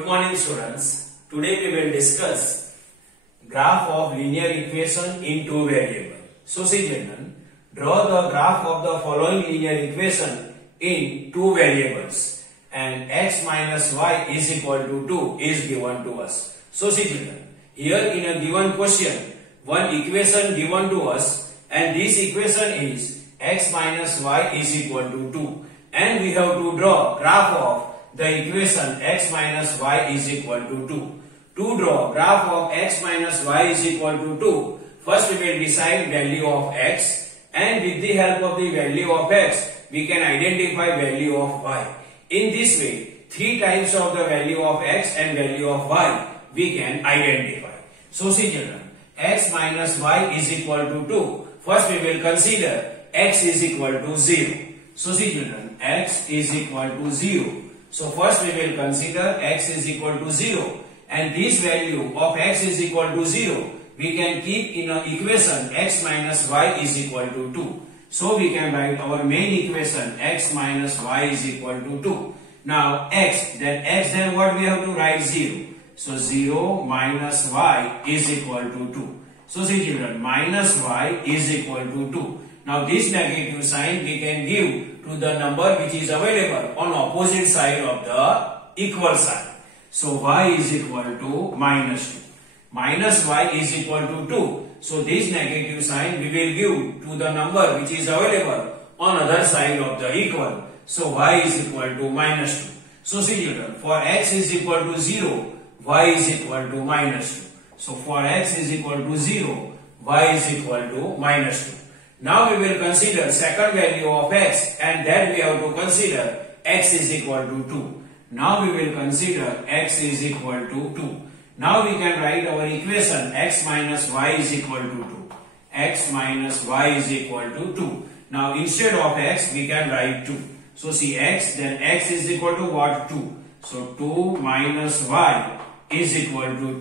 Good morning students. Today we will discuss graph of linear equation in two variables. So see children, draw the graph of the following linear equation in two variables and x minus y is equal to 2 is given to us. So see children, here in a given question, one equation given to us and this equation is x minus y is equal to 2 and we have to draw graph of the equation x minus y is equal to 2. To draw graph of x minus y is equal to 2, first we will decide value of x and with the help of the value of x, we can identify value of y. In this way, three types of the value of x and value of y we can identify. So see children, x minus y is equal to 2. First we will consider x is equal to 0. So see children, x is equal to 0. So first we will consider x is equal to 0 and this value of x is equal to 0 we can keep in an equation x minus y is equal to 2. So we can write our main equation x minus y is equal to 2. Now x then what we have to write 0. So 0 minus y is equal to 2. So see children, minus y is equal to 2. Now this negative sign we can give to the number which is available on opposite side of the equal sign. So y is equal to minus 2. Minus y is equal to 2. So this negative sign we will give to the number which is available on other side of the equal. So y is equal to minus 2. So see children, for x is equal to 0, y is equal to minus 2. So for x is equal to 0, y is equal to minus 2. Now we will consider second value of x and that we have to consider x is equal to 2. Now we will consider x is equal to 2. Now we can write our equation x minus y is equal to 2. X minus y is equal to 2. Now instead of x we can write 2. So see x, then x is equal to what? 2. So 2 minus y is equal to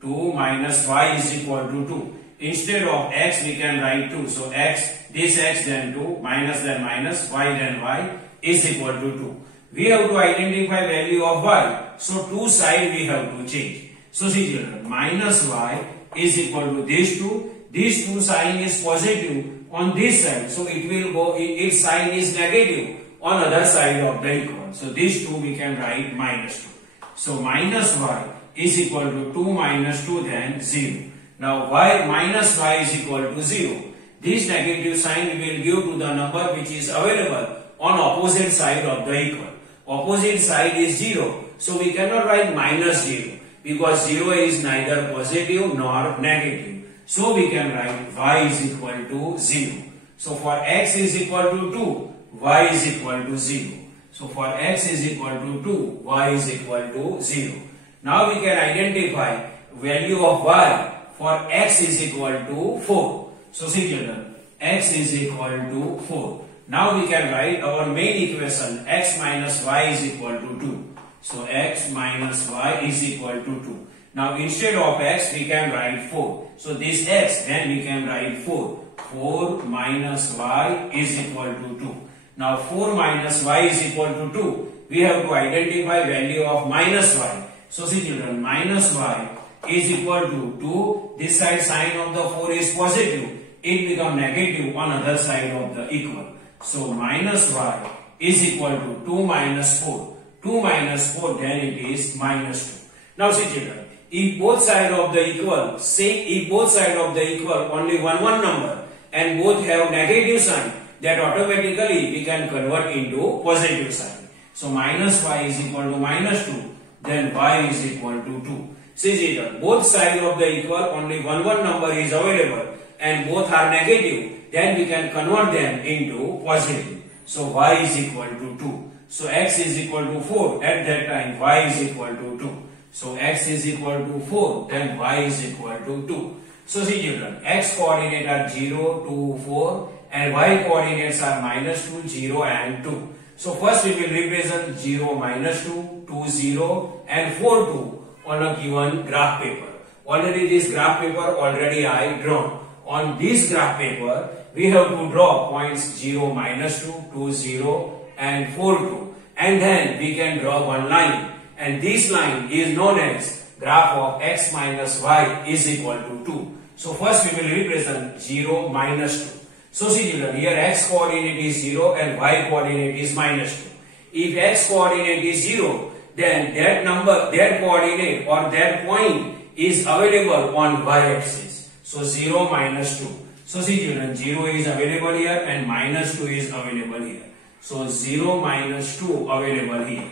2. 2 minus y is equal to 2. Instead of x we can write 2. So x, this x then 2, minus then minus, y then y is equal to 2. We have to identify value of y. So two side we have to change. So see children, minus y is equal to these two. These two sign is positive on this side. So it will go, its sign is negative on other side of the equal. So these two we can write minus 2. So minus y is equal to 2 minus 2 then 0. Now y minus y is equal to 0. This negative sign we will give to the number which is available on opposite side of the equal. Opposite side is 0. So we cannot write minus 0 because 0 is neither positive nor negative. So we can write y is equal to 0. So for x is equal to 2, y is equal to 0. So for x is equal to 2, y is equal to 0. Now we can identify value of y. For x is equal to 4. So see children, x is equal to 4. Now we can write our main equation x minus y is equal to 2. So x minus y is equal to 2. Now instead of x we can write 4. So this x then we can write 4. 4 minus y is equal to 2. Now 4 minus y is equal to 2. We have to identify value of minus y. So see children, minus y is equal to 2. This side sign of the 4 is positive. It becomes negative on other side of the equal. So minus y is equal to 2 minus 4. 2 minus 4 then it is minus 2. Now see children, if both side of the equal, if both side of the equal only one number and both have negative sign, that automatically we can convert into positive sign. So minus y is equal to minus 2, then y is equal to 2. See children, both sides of the equal only one number is available and both are negative, then we can convert them into positive. So y is equal to 2. So x is equal to 4. At that time y is equal to 2. So x is equal to 4, then y is equal to 2. So see children, x coordinate are 0, 2, 4 and y coordinates are minus 2, 0 and 2. So first we will represent 0, minus 2, 2, 0 and 4, 2 on a given graph paper. Already this graph paper I drawn. On this graph paper we have to draw points 0, minus 2, 2, 0 and 4, 2. And then we can draw one line and this line is known as graph of x minus y is equal to 2. So first we will represent 0 minus 2. So see children, here x coordinate is 0 and y coordinate is minus 2. If x coordinate is 0, then that coordinate or that point is available on y axis. So 0 minus 2. So see children, 0 is available here and minus 2 is available here. So 0 minus 2 available here.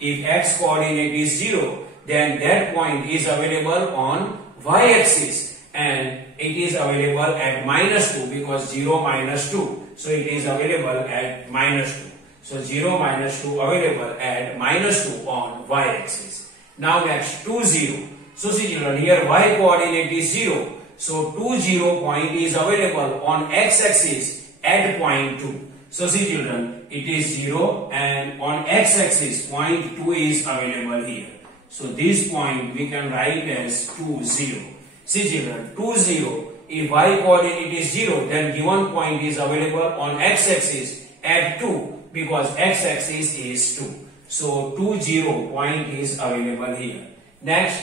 If x coordinate is 0, then that point is available on y axis and it is available at minus 2 because 0 minus 2. So it is available at minus 2. So 0 minus 2 available at minus 2 on y axis. Now next 2 0. So see children, here y coordinate is 0. So 2 0 point is available on x axis at point 2. So see children, it is 0 and on x axis point 2 is available here. So this point we can write as 2 0. See children, 2 0, if y coordinate is 0, then given point is available on x axis at 2 because x axis is 2. So 2 0 point is available here. Next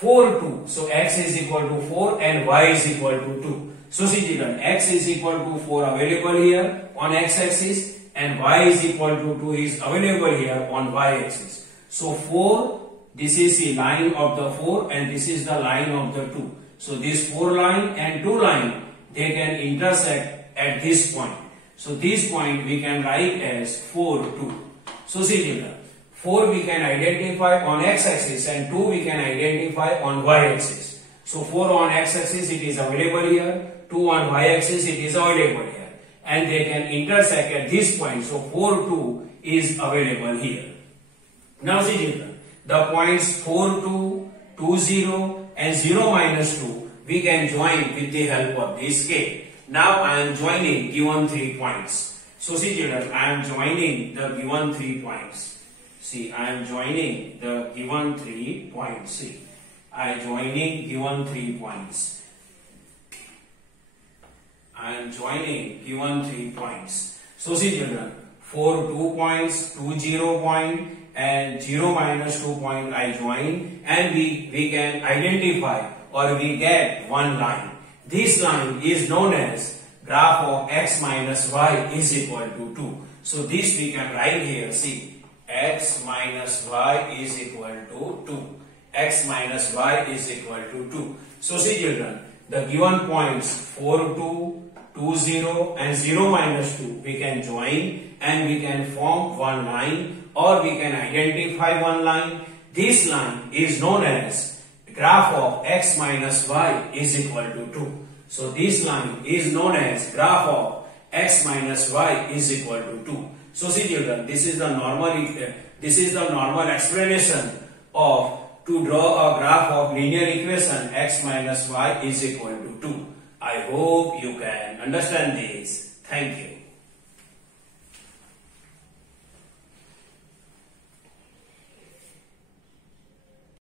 4 2. So x is equal to 4 and y is equal to 2. So see children, x is equal to 4 available here on x axis and y is equal to 2 is available here on y axis. So 4, this is the line of the 4 and this is the line of the 2. So this 4 line and 2 line, they can intersect at this point. So this point we can write as 4 2. So see children, 4 we can identify on x axis and 2 we can identify on y axis. So 4 on x axis it is available here, 2 on y axis it is available here. And they can intersect at this point. So 4 2 is available here. Now see children, the points 4 2, 2 0 and 0 minus 2 we can join with the help of this scale. Now I am joining given 3 points. So see children, I am joining the given 3 points. See, I am joining the given 3 points. See, I am joining given 3 points. I am joining given 3 points. So see children, 4 2 points, 2 0 point and 0 minus 2 point I join and we can identify or we get one line. This line is known as graph of x minus y is equal to 2. So this we can write here. See, x minus y is equal to 2. X minus y is equal to 2. So see children, the given points 4 2, 2 0 and 0 minus 2 we can join and we can form one line or we can identify one line. This line is known as graph of x minus y is equal to 2. So this line is known as graph of x minus y is equal to 2. So see children, this is the normal explanation of to draw a graph of linear equation x minus y is equal to 2. I hope you can understand this. Thank you.